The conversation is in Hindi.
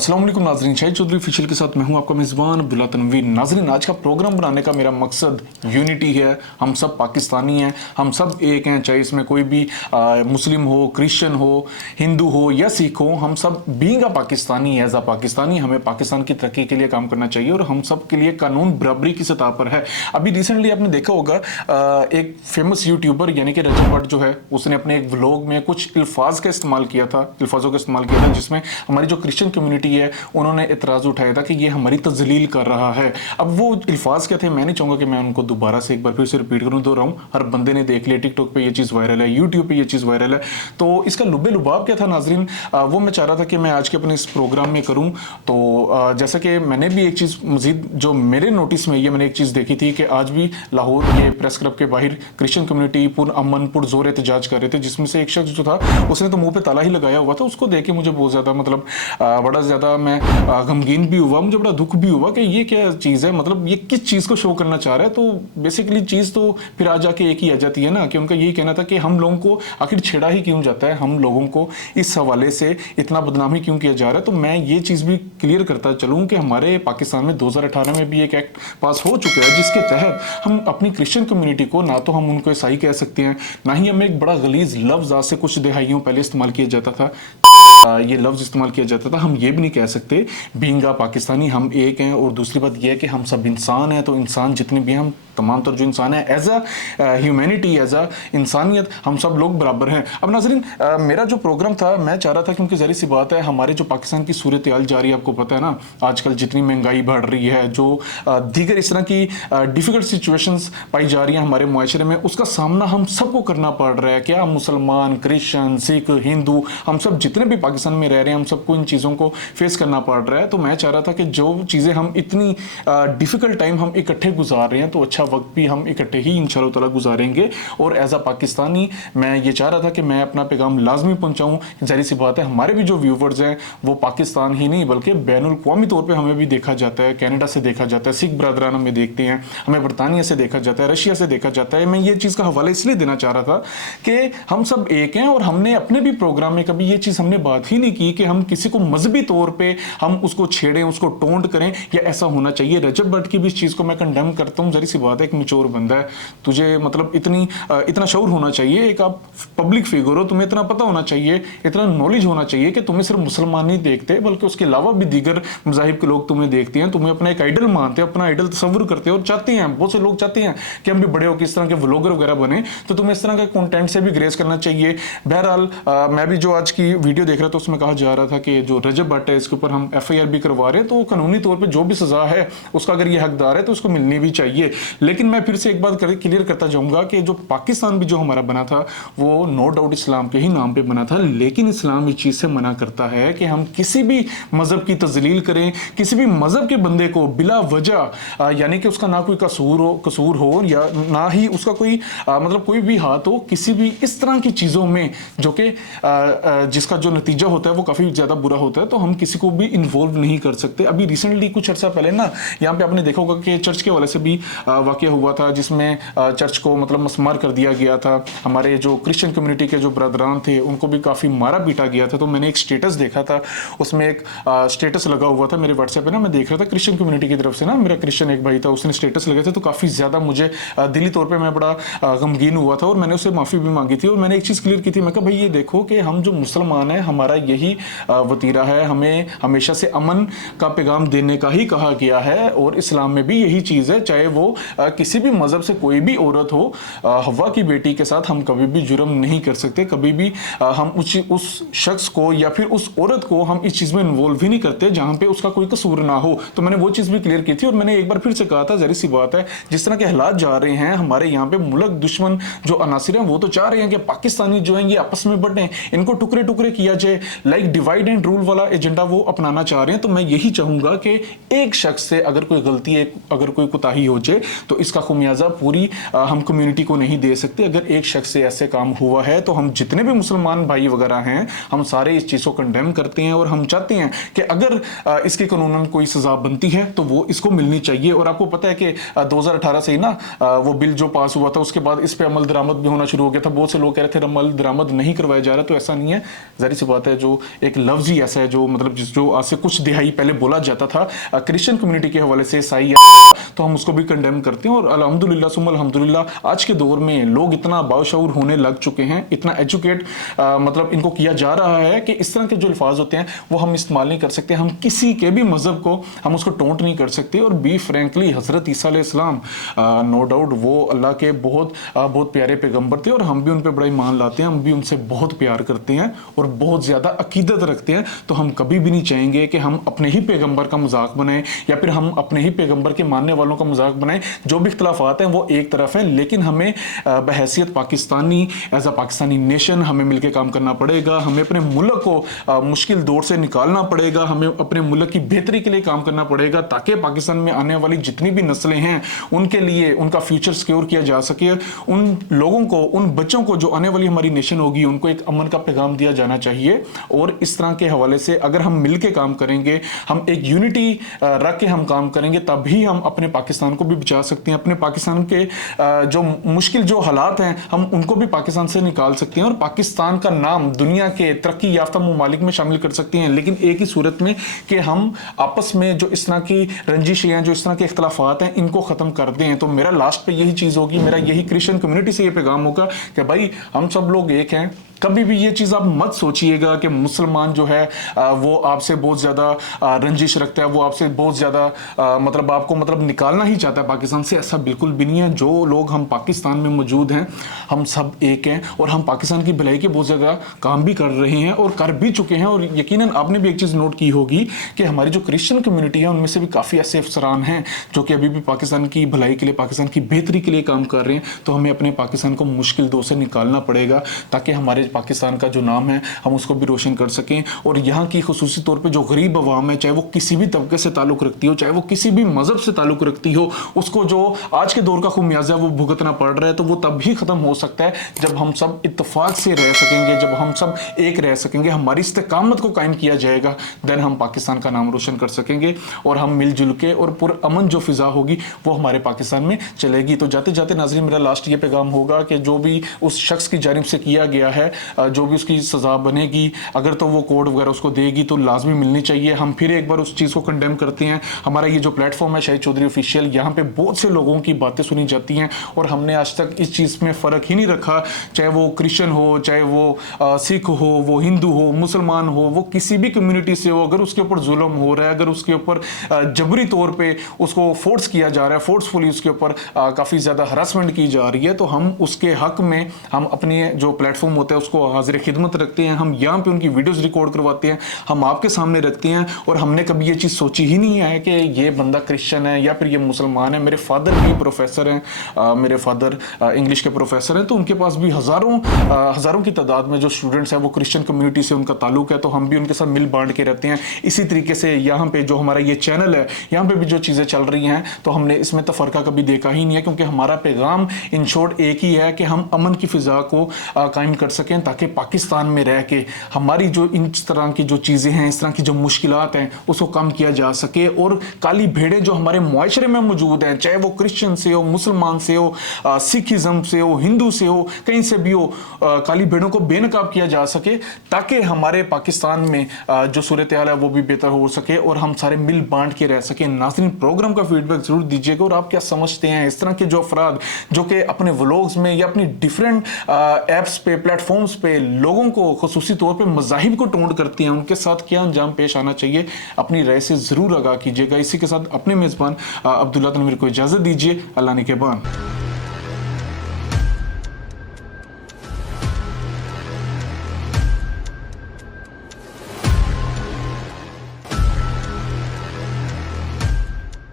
अस्सलाम वालेकुम नाज़रीन, शाहिद चौधरी ऑफिशियल के साथ मैं हूं आपका मेज़बान अब्दुल्ला तनवीर। नाज़रीन, आज का प्रोग्राम बनाने का मेरा मकसद यूनिटी है। हम सब पाकिस्तानी हैं, हम सब एक हैं, चाहे इसमें कोई भी मुस्लिम हो, क्रिश्चियन हो, हिंदू हो या सिख हो। हम सब being a Pakistani, as a Pakistani हमें पाकिस्तान की तरक्की के लिए काम करना चाहिए और हम सब के लिए कानून बराबरी की सतह पर है। अभी रिसेंटली आपने देखा होगा एक फेमस यूट्यूबर यानी कि रजब भट्ट जो है, उसने अपने एक व्लॉग में कुछ अल्फाज का इस्तेमाल किया था, अल्फाजों का इस्तेमाल किया था, जिसमें हमारी जो क्रिश्चियन कम्युनिटी है उन्होंने इतराज उठाया था कि ये हमारी तजलील कर रहा है। अब वो अल्फाज क्या थे, मैं नहीं चाहूंगा कि मैं उनको दोबारा से एक बार फिर से रिपीट करूं, दोहराऊं। हर बंदे ने देख लिया, टिकटॉक पे ये चीज़ वायरल है, यूट्यूब पे ये चीज़ वायरल है। तो इसका लुब्बे लुबाब क्या था नाजरीन, वो मैं चाह रहा था कि मैं आज के अपने इस प्रोग्राम में करूं। तो जैसा कि मैंने भी एक चीज़ मजीद जो मेरे नोटिस में ये मैंने एक चीज़ देखी थी कि आज भी लाहौर ये प्रेस क्लब के बाहर क्रिश्चियन कम्युनिटी पुरअमन पुरजोर एहतजाज कर रहे थे, जिसमें से एक शख्स जो था उसने तो मुंह पे ताला ही लगाया हुआ था। उसको देख के मुझे बहुत ज़्यादा मतलब बड़ा ज़्यादा मैं गमगीन भी हुआ, मुझे बड़ा दुख भी हुआ कि ये क्या चीज़ है, मतलब ये किस चीज़ को शो करना चाह रहा है। तो बेसिकली चीज़ तो फिर आ जाके एक ही आ जाती है ना, कि उनका यही कहना था कि हम लोगों को आखिर छेड़ा ही क्यों जाता है, हम लोगों को इस हवाले से इतना बदनामी क्यों किया जा रहा है। तो मैं ये चीज़ भी क्लियर करता चलूँ कि हमारे पाकिस्तान में 2018 में भी एक एक्ट पास हो चुका है, जिसके तहत हम अपनी क्रिश्चियन कम्युनिटी को ना तो हम उनको ईसाई कह सकते हैं, ना ही हमें एक बड़ा गलीज लफ्ज़ आज से कुछ दिहाइयों पहले इस्तेमाल किया जाता था, ये लफ्ज़ इस्तेमाल किया जाता था। हम ये भी नहीं कह सकते बीइंग अ पाकिस्तानी हम एक हैं। और दूसरी बात यह है कि हम सब इंसान हैं, तो इंसान जितने भी हम तमाम तर जो इंसान है as a humanity, as a इंसानियत हम सब लोग बराबर हैं। अब नाज़रीन, मेरा जो प्रोग्राम था मैं चाह रहा था, क्योंकि ज़ाहिर सी बात है हमारे जो पाकिस्तान की सूरत हाल जा रही है, आपको पता है ना आजकल जितनी महंगाई बढ़ रही है, जो दीगर इस तरह की डिफ़िकल्ट सिचुएशंस पाई जा रही हैं हमारे मुआशरे में, उसका सामना हम सबको करना पड़ रहा है। क्या मुसलमान, क्रिश्चियन, सिख, हिंदू, हम सब जितने भी पाकिस्तान में रह रहे हैं, हम सबको इन चीज़ों को फेस करना पड़ रहा है। तो मैं चाह रहा था कि जो चीज़ें हम इतनी डिफ़िकल्ट टाइम हम इकट्ठे गुजार रहे हैं, तो अच्छा वक्त भी हम इकट्ठे ही इंशाअल्लाह ताला गुजारेंगे। और एज अ पाकिस्तानी मैं ये चाह रहा था कि मैं अपना पैगाम लाजमी पहुंचाऊं। जाहिर सी बात है हमारे भी जो व्यूवर्स हैं वो पाकिस्तान ही नहीं बल्कि बैनुल क़ौमी तौर पे हमें भी देखा जाता है, कनाडा से देखा जाता है, सिख बरदरान हमें देखते हैं, हमें बरतानिया से देखा जाता है, रशिया से देखा जाता है। मैं ये चीज़ का हवाला इसलिए देना चाह रहा था कि हम सब एक हैं और हमने अपने भी प्रोग्राम में कभी ये चीज़ हमने बात ही नहीं की कि हम किसी को मजहबी तौर पर हम उसको छेड़ें, उसको टोंट करें, या ऐसा होना चाहिए। रजब भट्ट की भी इस चीज़ को मैं कंडेम करता हूँ। जाहिर सी बात है एक मैच्योर बंदा है, तुझे मतलब इतना शऊर होना चाहिए, एक आप पब्लिक फिगर हो, तुम्हें इतना पता होना चाहिए, इतना नॉलेज होना चाहिए कि तुम्हें सिर्फ मुसलमान नहीं देखते बल्कि उसके अलावा भी दीगर मज़ाहिब के लोग तुम्हें देखते हैं, तुम्हें अपना एक आइडल मानते हैं, अपना आइडल तस्वुर करते हैं और चाहते हैं, बहुत से लोग चाहते हैं कि हम भी बड़े होकर इस तरह के व्लॉगर वगैरह बने। तो तुम्हें इस तरह के कंटेंट से भी ग्रेस करना चाहिए। बहरहाल मैं भी जो आज की वीडियो देख रहा था उसमें कहा जा रहा था कि जो रजब भट्ट है इसके ऊपर हम FIR भी करवा रहे हैं, तो कानूनी तौर पर जो भी सजा है उसका अगर ये हकदार है तो उसको मिलनी भी चाहिए। लेकिन मैं फिर से एक बात क्लियर करता जाऊंगा कि जो पाकिस्तान भी जो हमारा बना था वो नो डाउट इस्लाम के ही नाम पे बना था, लेकिन इस्लाम इस चीज़ से मना करता है कि हम किसी भी मज़हब की तजलील करें, किसी भी मज़हब के बंदे को बिला वजह यानी कि उसका ना कोई कसूर हो या ना ही उसका कोई मतलब कोई भी हाथ हो किसी भी इस तरह की चीज़ों में जो कि जिसका जो नतीजा होता है वो काफ़ी ज़्यादा बुरा होता है, तो हम किसी को भी इन्वॉल्व नहीं कर सकते। अभी रिसेंटली कुछ अर्सा पहले ना यहाँ पे आपने देखा होगा कि चर्च के वाले से भी वाक़या हुआ था, जिसमें चर्च को मतलब मसमार कर दिया गया था। हमारे जो क्रिश्चियन कम्युनिटी के जो ब्रदरान थे उनको भी काफ़ी मारा पीटा गया था। तो मैंने एक स्टेटस देखा था, उसमें एक स्टेटस लगा हुआ था मेरे व्हाट्सएप पे ना, मैं देख रहा था क्रिश्चियन कम्युनिटी की तरफ से ना, मेरा क्रिश्चियन एक भाई था उसने स्टेटस लगाए थे, तो काफ़ी ज़्यादा मुझे दिली तौर पर मैं बड़ा गमगीन हुआ था और मैंने उससे माफ़ी भी मांगी थी। और मैंने एक चीज़ क्लियर की थी, मैं कहा भाई ये देखो कि हम जो मुसलमान हैं हमारा यही वतीरा है, हमें हमेशा से अमन का पैगाम देने का ही कहा गया है और इस्लाम में भी यही चीज़ है, चाहे वो किसी भी मज़हब से कोई भी औरत हो, हवा की बेटी के साथ हम कभी भी जुर्म नहीं कर सकते, कभी भी हम उस शख्स को या फिर उस औरत को हम इस चीज़ में इन्वॉल्व ही नहीं करते जहाँ पे उसका कोई कसूर ना हो। तो मैंने वो चीज़ भी क्लियर की थी और मैंने एक बार फिर से कहा था, ज़ाहिर सी बात है जिस तरह के हालात जा रहे हैं हमारे यहाँ पे, मुल्क दुश्मन जो अनासिर हैं वो तो चाह रहे हैं कि पाकिस्तानी जो हैं ये आपस में बटें, इनको टुकड़े टुकड़े किया जाए, लाइक डिवाइड एंड रूल वाला एजेंडा वो अपनाना चाह रहे हैं। तो मैं यही चाहूँगा कि एक शख्स से अगर कोई गलती है, अगर कोई कोताही हो जाए तो इसका खुमियाजा पूरी हम कम्युनिटी को नहीं दे सकते। अगर एक शख्स से ऐसे काम हुआ है तो हम जितने भी मुसलमान भाई वगैरह हैं हम सारे इस चीज़ को कंडेम करते हैं और हम चाहते हैं कि अगर इसके कानूनन कोई सजा बनती है तो वो इसको मिलनी चाहिए। और आपको पता है कि 2018 से ही ना वो बिल जो पास हुआ था उसके बाद इस पे अमल दरामद भी होना शुरू हो गया था। बहुत से लोग कह रहे थे अमल दरामद नहीं करवाया जा रहा, तो ऐसा नहीं है। जाहिर सी बात है, जो एक लफ्ज ही ऐसा है जो मतलब जो आज से कुछ दिहाई पहले बोला जाता था क्रिश्चियन कम्युनिटी के हवाले से ईसाई, तो हम उसको भी कंडेम करते हैं। और अल्हम्दुलिल्लाह सुम्मा अल्हम्दुलिल्लाह आज के दौर में लोग इतना बाशऊर होने लग चुके हैं, इतना एजुकेट मतलब इनको किया जा रहा है कि इस तरह के जो अल्फाज होते हैं वो हम इस्तेमाल नहीं कर सकते। हम किसी के भी मजहब को हम उसको टोंट नहीं कर सकते। और बी फ्रेंकली हजरत ईसा अलैहिस्सलाम नो डाउट वो अल्लाह के बहुत बहुत प्यारे पैगंबर थे और हम भी उन पर बड़ा ईमान लाते हैं, हम भी उनसे बहुत प्यार करते हैं और बहुत ज़्यादा अकीदत रखते हैं। तो हम कभी भी नहीं चाहेंगे कि हम अपने ही पैगंबर का मजाक बनाएं या फिर हम अपने ही पैगंबर के मानने वालों का मजाक बनाएं। जो भी इख्तलाफात हैं वो एक तरफ है, लेकिन हमें बहैसियत Pakistani as a Pakistani nation हमें मिलकर काम करना पड़ेगा। हमें अपने मुल्क को मुश्किल दौर से निकालना पड़ेगा, हमें अपने मुल्क की बेहतरी के लिए काम करना पड़ेगा ताकि पाकिस्तान में आने वाली जितनी भी नस्लें हैं उनके लिए उनका फ्यूचर सिक्योर किया जा सके। उन लोगों को, उन बच्चों को जो आने वाली हमारी नेशन होगी उनको एक अमन का पैगाम दिया जाना चाहिए। और इस तरह के हवाले से अगर हम मिलकर काम करेंगे, हम एक यूनिटी रख के हम काम करेंगे, तभी हम अपने पाकिस्तान को भी बचा सकते हैं। अपने पाकिस्तान के जो मुश्किल जो हालात हैं हम उनको भी पाकिस्तान से निकाल सकते हैं और पाकिस्तान का नाम दुनिया के तरक्की याफ्ता मुमालिक में शामिल कर सकते हैं। लेकिन एक ही सूरत में कि हम आपस में जो इस तरह की रंजिशें हैं, जो इस तरह के इख्तलाफात हैं, इनको ख़त्म कर दें। तो मेरा लास्ट पे यही चीज़ होगी, मेरा यही क्रिश्चियन कम्युनिटी से ये पैगाम होगा कि भाई हम सब लोग एक हैं। कभी भी ये चीज़ आप मत सोचिएगा कि मुसलमान जो है वो आपसे बहुत ज़्यादा रंजिश रखता है, वो आपसे बहुत ज़्यादा मतलब आपको मतलब निकालना ही चाहता है पाकिस्तान से। ऐसा बिल्कुल भी नहीं है। जो लोग हम पाकिस्तान में मौजूद हैं हम सब एक हैं और हम पाकिस्तान की भलाई के बहुत ज़्यादा काम भी कर रहे हैं और कर भी चुके हैं। और यकीनन आपने भी एक चीज़ नोट की होगी कि हमारी जो क्रिश्चियन कम्युनिटी है उनमें से भी काफ़ी ऐसे अफसरान हैं जो कि अभी भी पाकिस्तान की भलाई के लिए, पाकिस्तान की बेहतरी के लिए काम कर रहे हैं। तो हमें अपने पाकिस्तान को मुश्किल दौर से निकालना पड़ेगा ताकि हमारे पाकिस्तान का जो नाम है हम उसको भी रोशन कर सकें। और यहाँ की खुसूसी तौर पे जो गरीब अवाम है, चाहे वो किसी भी तबके से ताल्लुक़ रखती हो, चाहे वो किसी भी मज़हब से ताल्लुक़ रखती हो, उसको जो आज के दौर का खुमियाजा वो भुगतना पड़ रहा है, तो वो तब भी ख़त्म हो सकता है जब हम सब इत्तेफाक से रह सकेंगे, जब हम सब एक रह सकेंगे, हमारी इस्तेकामत को कायम किया जाएगा। देन हम पाकिस्तान का नाम रोशन कर सकेंगे और हम मिलजुल के और पुरअमन जो फ़िज़ा होगी वो हमारे पाकिस्तान में चलेगी। तो जाते जाते नाज़रीन मेरा लास्ट ये पैगाम होगा कि जो भी उस शख्स की जानिब से किया गया है, जो भी उसकी सज़ा बनेगी, अगर तो वो कोर्ट वगैरह उसको देगी तो लाजमी मिलनी चाहिए। हम फिर एक बार उस चीज़ को कंडेम करते हैं। हमारा ये जो प्लेटफॉर्म है शाहिद चौधरी ऑफिशियल, यहाँ पे बहुत से लोगों की बातें सुनी जाती हैं और हमने आज तक इस चीज़ में फ़र्क ही नहीं रखा, चाहे वो क्रिश्चियन हो, चाहे वो सिख हो, वो हिंदू हो, मुसलमान हो, वो किसी भी कम्युनिटी से हो। अगर उसके ऊपर जुल्म हो रहा है, अगर उसके ऊपर जबरी तौर पर उसको फोर्स किया जा रहा है, फोर्सफुली उसके ऊपर काफ़ी ज़्यादा हरासमेंट की जा रही है, तो हम उसके हक में हम अपने जो प्लेटफॉर्म होता है उसको हाजिर खिदमत रखते हैं। हम यहाँ पे उनकी वीडियोस रिकॉर्ड करवाते हैं, हम आपके सामने रखते हैं। और हमने कभी ये चीज़ सोची ही नहीं है कि ये बंदा क्रिश्चियन है या फिर ये मुसलमान है। मेरे फादर भी प्रोफेसर हैं, मेरे फादर इंग्लिश के प्रोफेसर हैं, तो उनके पास भी हज़ारों की तादाद में जो स्टूडेंट्स हैं वो क्रिश्चियन कम्युनिटी से उनका ताल्लुक है, तो हम भी उनके साथ मिल बांट के रहते हैं। इसी तरीके से यहाँ पे जो हमारा ये चैनल है, यहाँ पे भी जो चीज़ें चल रही हैं तो हमने इसमें तफरका कभी देखा ही नहीं है, क्योंकि हमारा पैगाम इन शॉर्ट एक ही है कि हम अमन की फ़िज़ा को कायम कर सकें ताकि पाकिस्तान में रह के हमारी जो इस तरह की जो चीज़ें हैं, इस तरह की जो मुश्किलात हैं उसको कम किया जा सके। और काली भेड़ें जो हमारे मुआशरे में मौजूद हैं, चाहे वो क्रिश्चियन से हो, मुसलमान से हो, सिखिज़म से हो, हिंदू से हो, कहीं से भी हो, काली भेड़ों को बेनकाब किया जा सके ताकि हमारे पाकिस्तान में जो सूरत हाल है वो भी बेहतर हो सके और हम सारे मिल बांट के रह सकें। नाज़रीन प्रोग्राम का फीडबैक ज़रूर दीजिएगा और आप क्या समझते हैं इस तरह के जो अफराद जो कि अपने व्लॉग्स में या अपनी डिफरेंट ऐप्स पे, प्लेटफॉर्म्स पे लोगों को खुसूसी तौर पे मज़ाहिब को टोंट करती हैं, उनके साथ क्या अंजाम पेश आना चाहिए, अपनी राय से ज़रूर आगाह कीजिएगा। इसी के साथ अपने मेज़बान अब्दुल्ला तनवीर को इजाज़त दीजिए। अल्लाह निगहबान।